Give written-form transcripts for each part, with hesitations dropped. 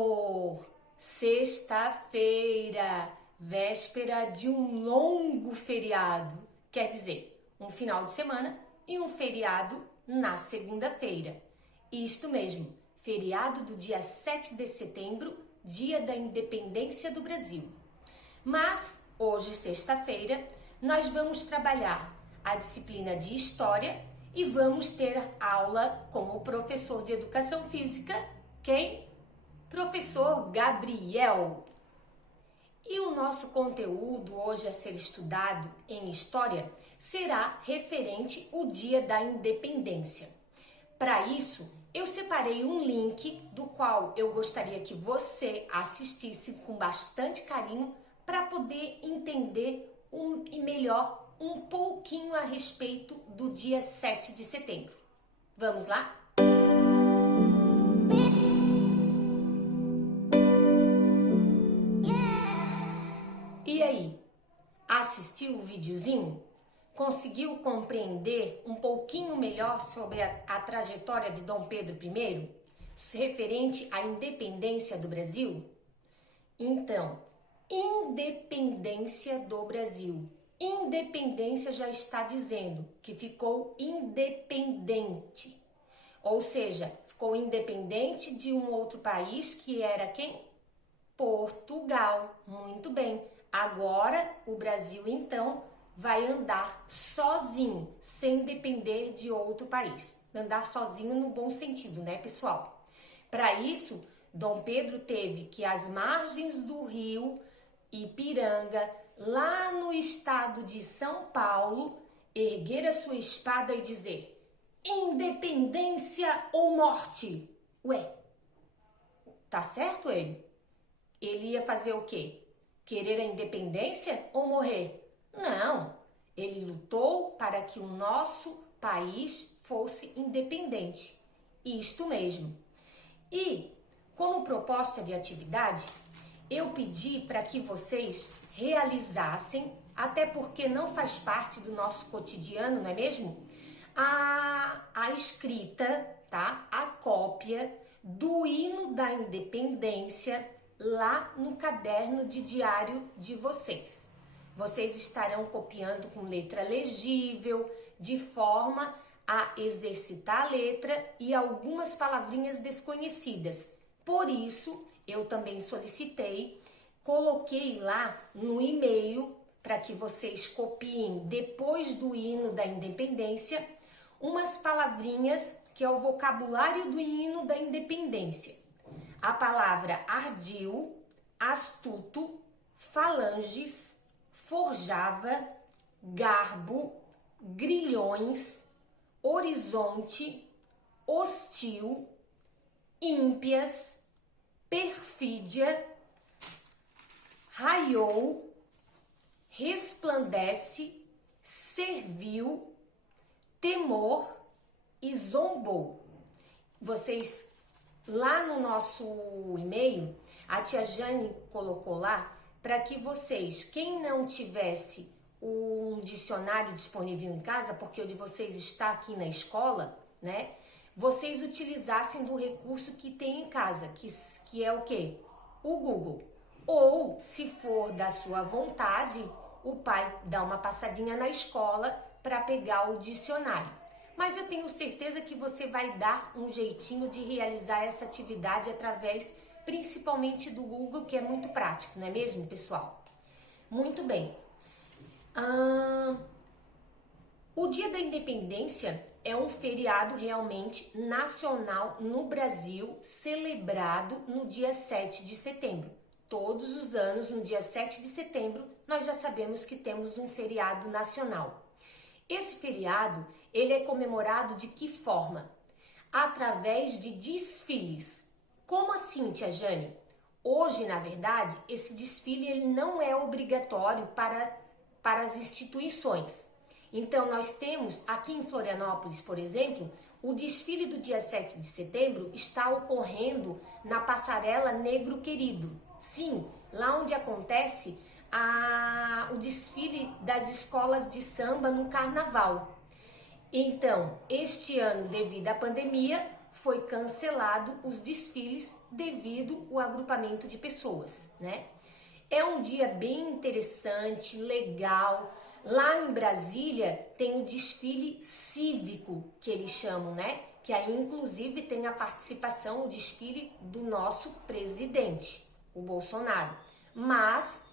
amor! Sexta-feira, véspera de um longo feriado, quer dizer, um final de semana e um feriado na segunda-feira. Isto mesmo, feriado do dia 7 de setembro, dia da independência do Brasil. Mas hoje, sexta-feira, nós vamos trabalhar a disciplina de História e vamos ter aula com o professor de Educação Física, quem? Professor Gabriel. E o nosso conteúdo hoje a ser estudado em História será referente ao Dia da Independência. Para isso, eu separei um link do qual eu gostaria que você assistisse com bastante carinho para poder entender melhor um pouquinho a respeito do dia 7 de setembro. Vamos lá? E aí, assistiu o videozinho? Conseguiu compreender um pouquinho melhor sobre a trajetória de Dom Pedro I, referente à independência do Brasil? Então, independência do Brasil. Independência já está dizendo que ficou independente. Ou seja, ficou independente de um outro país que era quem? Portugal. Muito bem. Agora o Brasil então vai andar sozinho, sem depender de outro país. Andar sozinho no bom sentido, né, pessoal? Para isso, Dom Pedro teve que às margens do rio Ipiranga, lá no estado de São Paulo, erguer a sua espada e dizer: independência ou morte? Ué, tá certo ele? Ele ia fazer o quê? Querer a independência ou morrer? Não, ele lutou para que o nosso país fosse independente. Isto mesmo. E, como proposta de atividade, eu pedi para que vocês realizassem, até porque não faz parte do nosso cotidiano, não é mesmo? A escrita, tá? A cópia do hino da independência lá no caderno de diário de vocês. Vocês estarão copiando com letra legível, de forma a exercitar a letra e algumas palavrinhas desconhecidas. Por isso, eu também solicitei, coloquei lá no e-mail para que vocês copiem depois do hino da independência umas palavrinhas que é o vocabulário do hino da independência. A palavra ardil, astuto, falanges, forjava, garbo, grilhões, horizonte, hostil, ímpias, perfídia, raiou, resplandece, serviu, temor e zombou. Vocês, lá no nosso e-mail, a tia Jane colocou lá para que vocês, quem não tivesse um dicionário disponível em casa, porque o de vocês está aqui na escola, né? Vocês utilizassem do recurso que tem em casa, que é o quê? O Google. Ou, se for da sua vontade, o pai dá uma passadinha na escola para pegar o dicionário. Mas eu tenho certeza que você vai dar um jeitinho de realizar essa atividade através, principalmente do Google, que é muito prático, não é mesmo, pessoal? Muito bem. O Dia da Independência é um feriado realmente nacional no Brasil, celebrado no dia 7 de setembro. Todos os anos, no dia 7 de setembro, nós já sabemos que temos um feriado nacional. Esse feriado, ele é comemorado de que forma? Através de desfiles. Como assim, tia Jane? Hoje, na verdade, esse desfile ele não é obrigatório para as instituições. Então, nós temos aqui em Florianópolis, por exemplo, o desfile do dia 7 de setembro está ocorrendo na Passarela Negro Querido. Sim, lá onde acontece o desfile das escolas de samba no carnaval. Então, este ano, devido à pandemia, foi cancelado os desfiles devido ao agrupamento de pessoas, né? É um dia bem interessante, legal. Lá em Brasília tem o desfile cívico, que eles chamam, né? Que aí inclusive tem a participação, o desfile do nosso presidente, o Bolsonaro. Mas,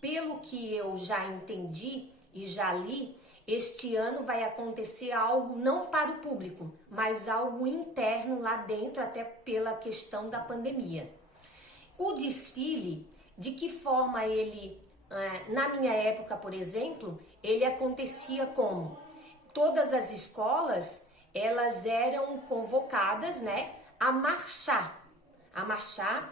pelo que eu já entendi e já li, este ano vai acontecer algo não para o público, mas algo interno lá dentro, até pela questão da pandemia. O desfile, de que forma ele, na minha época, por exemplo, ele acontecia como? Todas as escolas, elas eram convocadas, né, a marchar,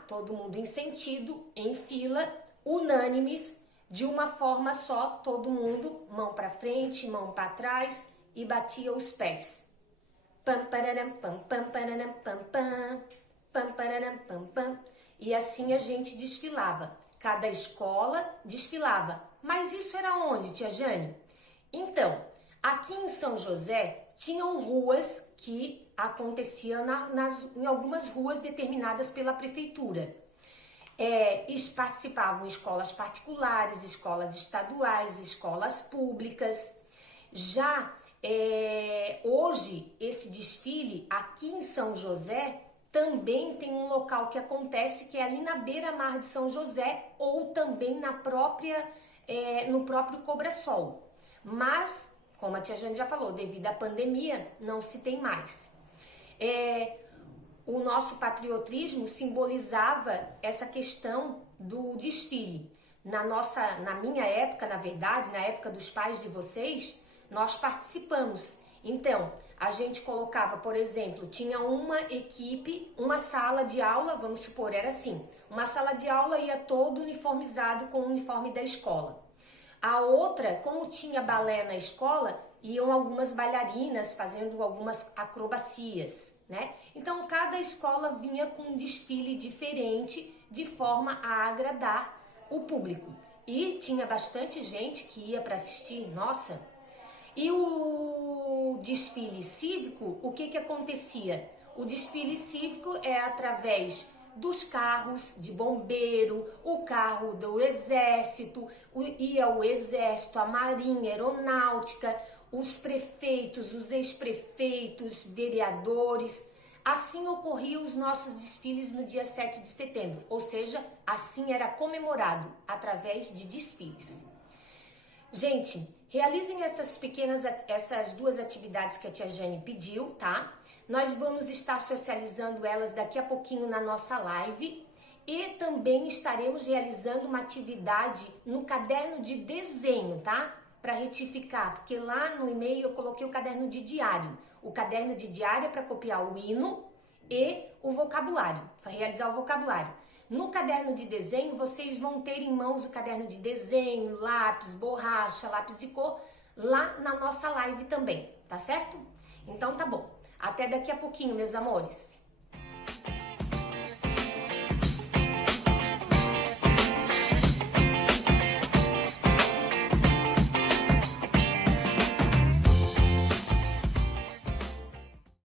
todo mundo em sentido, em fila, unânimes, de uma forma só, todo mundo, mão para frente, mão para trás, e batia os pés. Pam, pararam, pam, pam, pararam, pam, pam, pam, pararam, pam, pam. E assim a gente desfilava. Cada escola desfilava. Mas isso era onde, tia Jane? Então, aqui em São José, tinham ruas que aconteciam em algumas ruas determinadas pela prefeitura. Participavam escolas particulares, escolas estaduais, escolas públicas. Já hoje, esse desfile aqui em São José também tem um local que acontece, que é ali na beira-mar de São José, ou também no próprio Cobrasol. Mas, como a tia Jane já falou, devido à pandemia, não se tem mais. O nosso patriotismo simbolizava essa questão do desfile. Na minha época, na verdade, na época dos pais de vocês, nós participamos. Então, a gente colocava, por exemplo, tinha uma equipe, uma sala de aula, vamos supor, era assim, uma sala de aula ia todo uniformizado com o uniforme da escola. A outra, como tinha balé na escola, iam algumas bailarinas fazendo algumas acrobacias, né? Então, cada escola vinha com um desfile diferente, de forma a agradar o público. E tinha bastante gente que ia para assistir, nossa. E o desfile cívico, o que acontecia? O desfile cívico é através dos carros de bombeiro, o carro do exército, ia o exército, a marinha, a aeronáutica, os prefeitos, os ex-prefeitos, vereadores. Assim ocorriam os nossos desfiles no dia 7 de setembro, ou seja, assim era comemorado, através de desfiles. Gente, realizem essas duas atividades que a tia Jane pediu, tá? Nós vamos estar socializando elas daqui a pouquinho na nossa live e também estaremos realizando uma atividade no caderno de desenho, tá? Para retificar, porque lá no e-mail eu coloquei o caderno de diário. O caderno de diário é para copiar o hino e o vocabulário, para realizar o vocabulário. No caderno de desenho, vocês vão ter em mãos o caderno de desenho, lápis, borracha, lápis de cor, lá na nossa live também, tá certo? Então tá bom. Até daqui a pouquinho, meus amores.